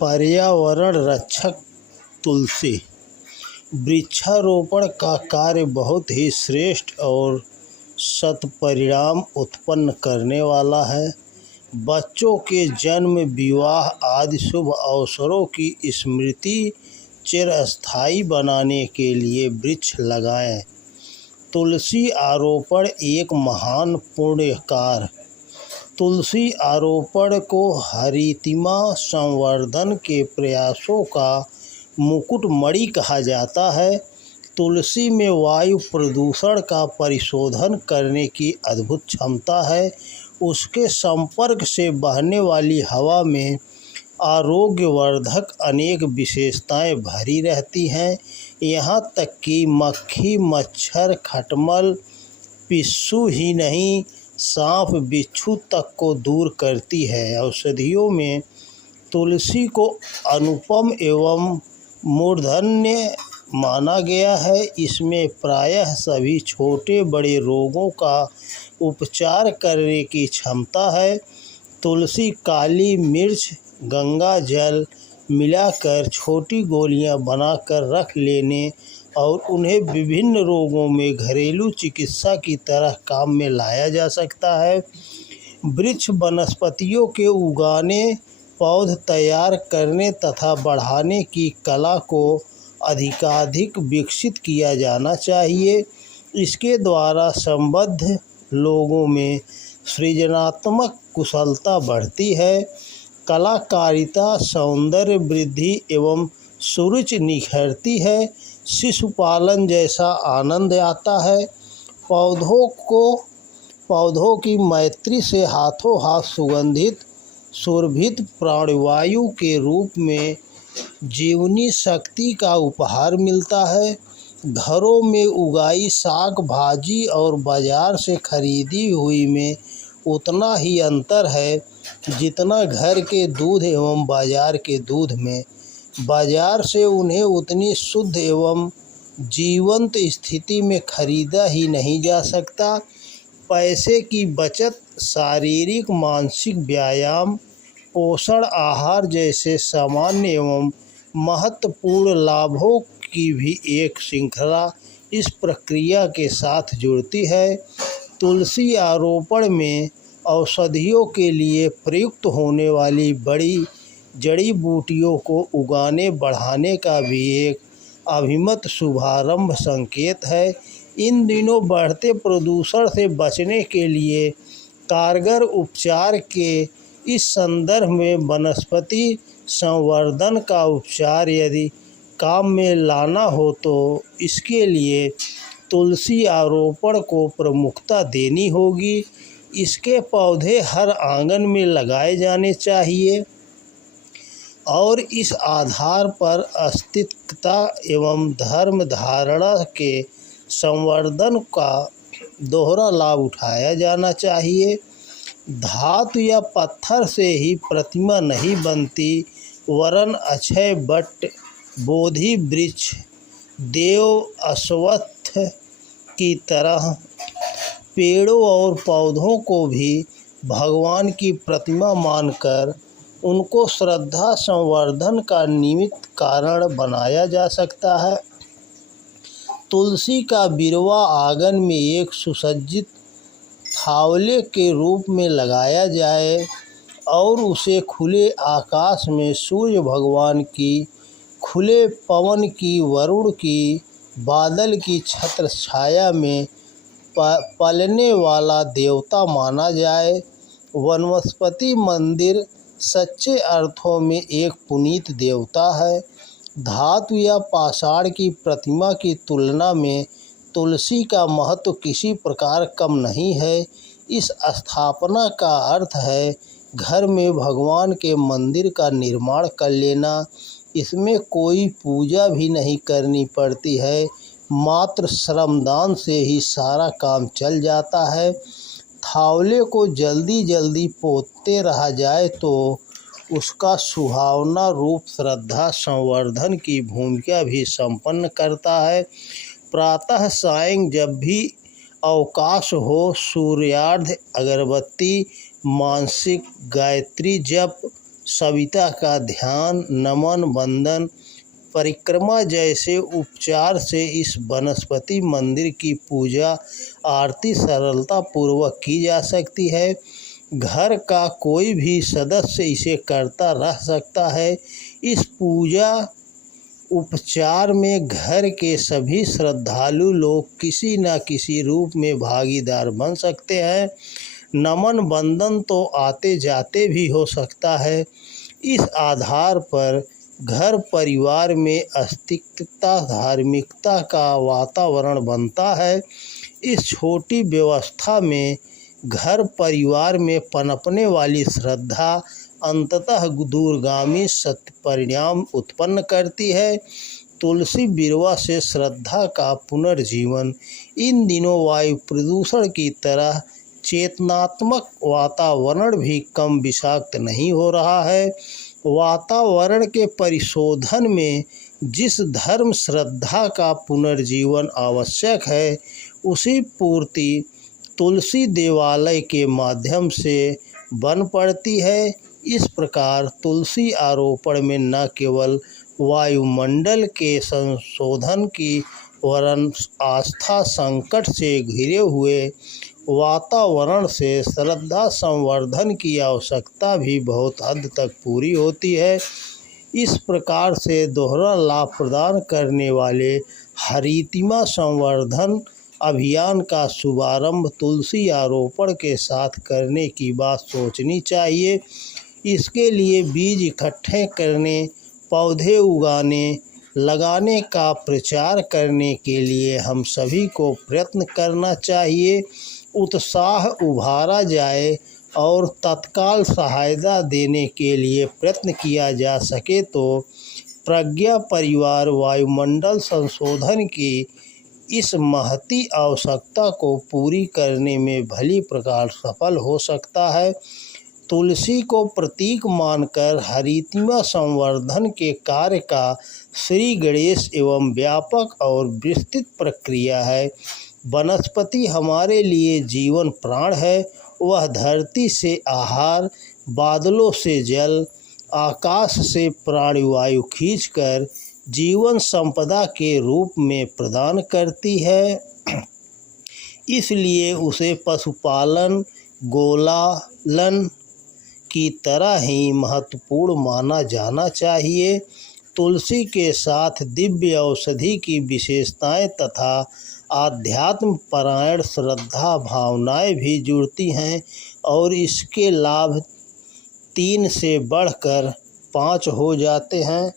पर्यावरण रक्षक तुलसी। वृक्षारोपण का कार्य बहुत ही श्रेष्ठ और सत्परिणाम उत्पन्न करने वाला है। बच्चों के जन्म, विवाह आदि शुभ अवसरों की स्मृति चिरस्थायी बनाने के लिए वृक्ष लगाएं। तुलसी आरोपण एक महान पुण्य कार्य। तुलसी आरोपण को हरितिमा संवर्धन के प्रयासों का मुकुटमणि कहा जाता है। तुलसी में वायु प्रदूषण का परिशोधन करने की अद्भुत क्षमता है। उसके संपर्क से बहने वाली हवा में आरोग्यवर्धक अनेक विशेषताएं भरी रहती हैं। यहाँ तक कि मक्खी, मच्छर, खटमल, पिस्सू ही नहीं, सांप, बिच्छू तक को दूर करती है। औषधियों में तुलसी को अनुपम एवं मूर्धन्य माना गया है। इसमें प्रायः सभी छोटे बड़े रोगों का उपचार करने की क्षमता है। तुलसी, काली मिर्च, गंगा जल मिलाकर छोटी गोलियां बनाकर रख लेने और उन्हें विभिन्न रोगों में घरेलू चिकित्सा की तरह काम में लाया जा सकता है। वृक्ष वनस्पतियों के उगाने, पौध तैयार करने तथा बढ़ाने की कला को अधिकाधिक विकसित किया जाना चाहिए। इसके द्वारा संबद्ध लोगों में सृजनात्मक कुशलता बढ़ती है, कलाकारिता, सौंदर्य वृद्धि एवं सुरुचि निखरती है, शिशुपालन जैसा आनंद आता है। पौधों की मैत्री से हाथों हाथ सुगंधित सुरभित प्राणवायु के रूप में जीवनी शक्ति का उपहार मिलता है। घरों में उगाई साग भाजी और बाजार से खरीदी हुई में उतना ही अंतर है जितना घर के दूध एवं बाजार के दूध में। बाजार से उन्हें उतनी शुद्ध एवं जीवंत स्थिति में खरीदा ही नहीं जा सकता। पैसे की बचत, शारीरिक मानसिक व्यायाम, पोषण आहार जैसे सामान्य एवं महत्वपूर्ण लाभों की भी एक श्रृंखला इस प्रक्रिया के साथ जुड़ती है। तुलसी आरोपण में औषधियों के लिए प्रयुक्त होने वाली बड़ी जड़ी बूटियों को उगाने बढ़ाने का भी एक अभिमत शुभारंभ संकेत है। इन दिनों बढ़ते प्रदूषण से बचने के लिए कारगर उपचार के इस संदर्भ में वनस्पति संवर्धन का उपचार यदि काम में लाना हो तो इसके लिए तुलसी आरोपण को प्रमुखता देनी होगी। इसके पौधे हर आंगन में लगाए जाने चाहिए और इस आधार पर अस्तित्वता एवं धर्म धारणा के संवर्धन का दोहरा लाभ उठाया जाना चाहिए। धातु या पत्थर से ही प्रतिमा नहीं बनती, वरन अक्षय वट, बोधि वृक्ष, देव अश्वत्थ की तरह पेड़ों और पौधों को भी भगवान की प्रतिमा मानकर उनको श्रद्धा संवर्धन का निमित्त कारण बनाया जा सकता है। तुलसी का बिरवा आंगन में एक सुसज्जित फावले के रूप में लगाया जाए और उसे खुले आकाश में सूर्य भगवान की, खुले पवन की, वरुण की, बादल की छत्र छाया में पलने वाला देवता माना जाए। वनस्पति मंदिर सच्चे अर्थों में एक पुनीत देवता है। धातु या पाषाण की प्रतिमा की तुलना में तुलसी का महत्व किसी प्रकार कम नहीं है। इस स्थापना का अर्थ है घर में भगवान के मंदिर का निर्माण कर लेना। इसमें कोई पूजा भी नहीं करनी पड़ती है, मात्र श्रमदान से ही सारा काम चल जाता है। फावले को जल्दी जल्दी पोतते रहा जाए तो उसका सुहावना रूप श्रद्धा संवर्धन की भूमिका भी संपन्न करता है। प्रातः सायं जब भी अवकाश हो, सूर्यार्घ्य, अगरबत्ती, मानसिक गायत्री जप, सविता का ध्यान, नमन, वंदन, परिक्रमा जैसे उपचार से इस वनस्पति मंदिर की पूजा आरती सरलता पूर्वक की जा सकती है। घर का कोई भी सदस्य इसे करता रह सकता है। इस पूजा उपचार में घर के सभी श्रद्धालु लोग किसी न किसी रूप में भागीदार बन सकते हैं। नमन वंदन तो आते जाते भी हो सकता है। इस आधार पर घर परिवार में अस्तित्वता, धार्मिकता का वातावरण बनता है। इस छोटी व्यवस्था में घर परिवार में पनपने वाली श्रद्धा अंततः दूरगामी सत्य परिणाम उत्पन्न करती है। तुलसी बिरवा से श्रद्धा का पुनर्जीवन। इन दिनों वायु प्रदूषण की तरह चेतनात्मक वातावरण भी कम विषाक्त नहीं हो रहा है। वातावरण के परिशोधन में जिस धर्म श्रद्धा का पुनर्जीवन आवश्यक है, उसी पूर्ति तुलसी देवालय के माध्यम से बन पड़ती है। इस प्रकार तुलसी आरोपण में न केवल वायुमंडल के संशोधन की वरन आस्था संकट से घिरे हुए वातावरण से श्रद्धा संवर्धन की आवश्यकता भी बहुत हद तक पूरी होती है। इस प्रकार से दोहरा लाभ प्रदान करने वाले हरितिमा संवर्धन अभियान का शुभारंभ तुलसी आरोपण के साथ करने की बात सोचनी चाहिए। इसके लिए बीज इकट्ठे करने, पौधे उगाने, लगाने का प्रचार करने के लिए हम सभी को प्रयत्न करना चाहिए। उत्साह उभारा जाए और तत्काल सहायता देने के लिए प्रयत्न किया जा सके तो प्रज्ञा परिवार वायुमंडल संशोधन की इस महती आवश्यकता को पूरी करने में भली प्रकार सफल हो सकता है। तुलसी को प्रतीक मानकर हरितिमा संवर्धन के कार्य का श्री गणेश एवं व्यापक और विस्तृत प्रक्रिया है। वनस्पति हमारे लिए जीवन प्राण है। वह धरती से आहार, बादलों से जल, आकाश से प्राणवायु खींचकर जीवन संपदा के रूप में प्रदान करती है। इसलिए उसे पशुपालन, गोलालन की तरह ही महत्वपूर्ण माना जाना चाहिए। तुलसी के साथ दिव्य औषधि की विशेषताएं तथा आध्यात्म परायण श्रद्धा भावनाएं भी जुड़ती हैं और इसके लाभ 3 से बढ़कर 5 हो जाते हैं।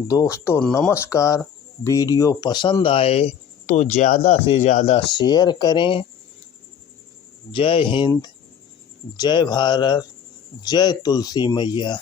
दोस्तों नमस्कार। वीडियो पसंद आए तो ज़्यादा से ज़्यादा शेयर करें। जय हिंद, जय भारत, जय तुलसी मैया।